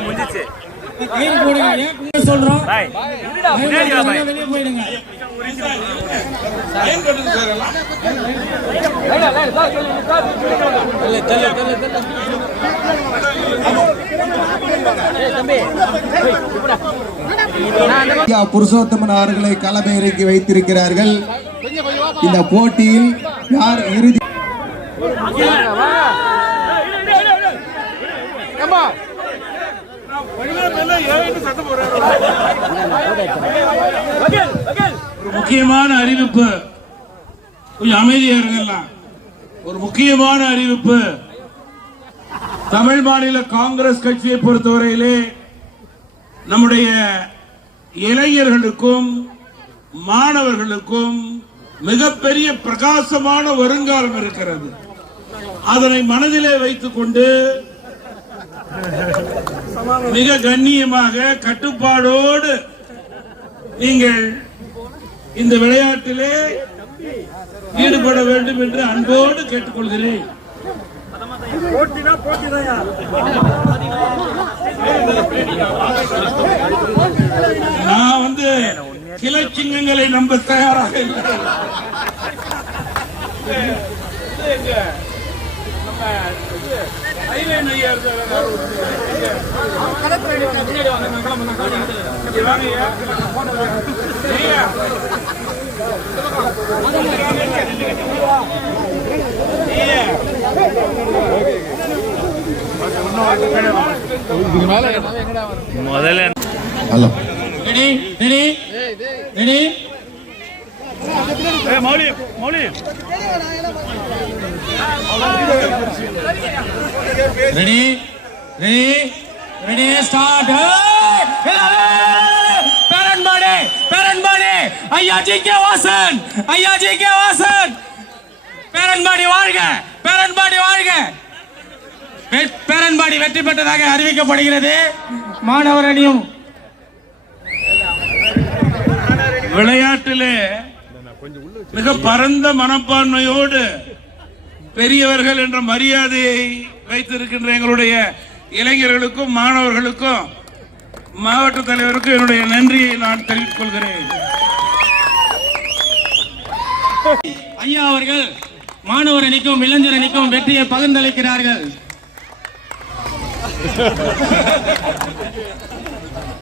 முடிஞ்சிச்சு சொல்றோம் வெளியே போயிடுங்க புருஷோத்தமன் அவர்களை களமை வைத்திருக்கிறார்கள். இந்த போட்டியில் யார் இறுதி ஒரு முக்கியமான அறிவிப்பு. கொஞ்சம் அமைதியா இருங்கலாம் ஒரு முக்கியமான அறிவிப்பு. தமிழ் மாநில காங்கிரஸ் கட்சியை பொறுத்தவரையிலே நம்முடைய இளைஞர்களுக்கும் மாணவர்களுக்கும் மிகப்பெரிய பிரகாசமான வருங்காலம் இருக்கிறது. அதனை மனதிலே வைத்துக் கொண்டு மிக கண்ணியமாக கட்டுப்பாடோடு நீங்கள் இந்த விளையாட்டிலே ஈடுபட வேண்டும் என்று அன்போடு கேட்டுக்கொள்கிறேன். கிளை சிங்கங்களை நம்ப தயாராக இல்லை. முதல்ல hello ready ready ready Mouli Mouli. Ready ready ready start பேரன்பாடி பேரன்பாடி ஐயா ஜி. கே. வாசன். ஐயா ஜி. கே. வாசன். பேரன்பாடி வாழ்க. பேரன்பாடி வாழ்க. பேரன்பாடி வெற்றி பெற்றதாக அறிவிக்கப்படுகிறது. மாணவர் அணியும் விளையாட்டிலே மிக பரந்த மனப்பான்மையோடு பெரியவர்கள் என்ற மரியாதையை வைத்திருக்கின்ற எங்களுடைய இளைஞர்களுக்கும் மாணவர்களுக்கும் மாவட்ட தலைவருக்கும் என்னுடைய நன்றியை நான் தெரிவித்துக் கொள்கிறேன். ஐயா அவர்கள் மாணவர் அணிக்கும் இளைஞர் அணிக்கும் வெற்றியை பகிர்ந்தளிக்கிறார்கள்.